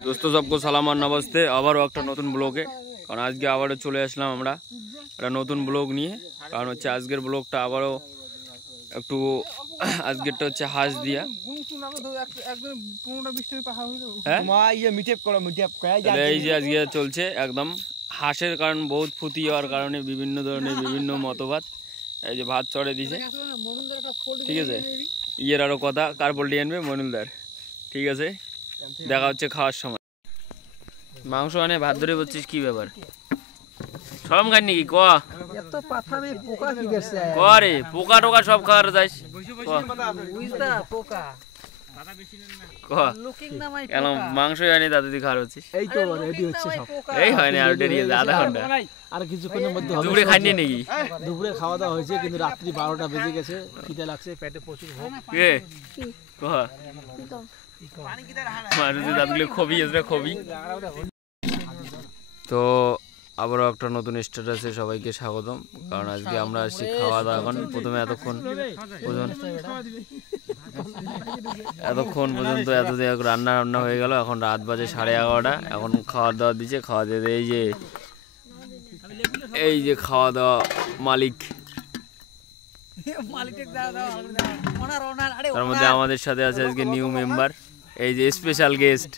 दोस्तों सबको सलाम और नमस्ते আবারও একটা নতুন ব্লগে। কারণ আজকে আবারও চলে আসলাম আমরা একটা নতুন ব্লগ নিয়ে। কারণ হচ্ছে আজকের ব্লগটা আবারও একটু আজকেরটা হচ্ছে হাঁস দিয়া। এই যে আজকে চলছে একদম হাঁসের, কারণ বহুত ফুটি হওয়ার কারণে বিভিন্ন ধরনের বিভিন্ন মতবাদ। এই যে ভাত চড়ে দিছে, ঠিক আছে। ইয়ের আরো কথা, কার পোল্ট্রি আনবে মনুলদার, ঠিক আছে। দেখা হচ্ছে খাওয়ার সময়। মাংস আনে ভাত ধরে বলছিস, কি ব্যাপার? সরম খাই নাকি? রে পোকা টোকা সব খাওয়ার যাইস। মাংস আনি দাদু দি খাওয়ার হচ্ছিস। এই হয়নি, আর দেরি আছে আধা ঘন্টা। আর কিছুক্ষণের মধ্যে দুপুরে খাইনি নাকি? দুপুরে খাওয়া দাওয়া হয়েছে, কিন্তু রাত্রি 12টা বেজে গেছে। খিদে লাগছে, পেটে প্রচুর ভোগ। তো আবারও একটা নতুন স্ট্যাটাসে সবাইকে স্বাগতম। কারণ আজকে আমরা আসছি খাওয়া দাওয়া। এখন প্রথমে এতক্ষণ পর্যন্ত এত রান্না হয়ে গেল। এখন রাত বাজে 11:30। এখন খাওয়া দাওয়া দিচ্ছে। খাওয়া দিয়ে এই যে খাওয়া দাওয়া মালিক, তার মধ্যে আমাদের সাথে আছে আজকে নিউ মেম্বার, এই যে স্পেশাল গেস্ট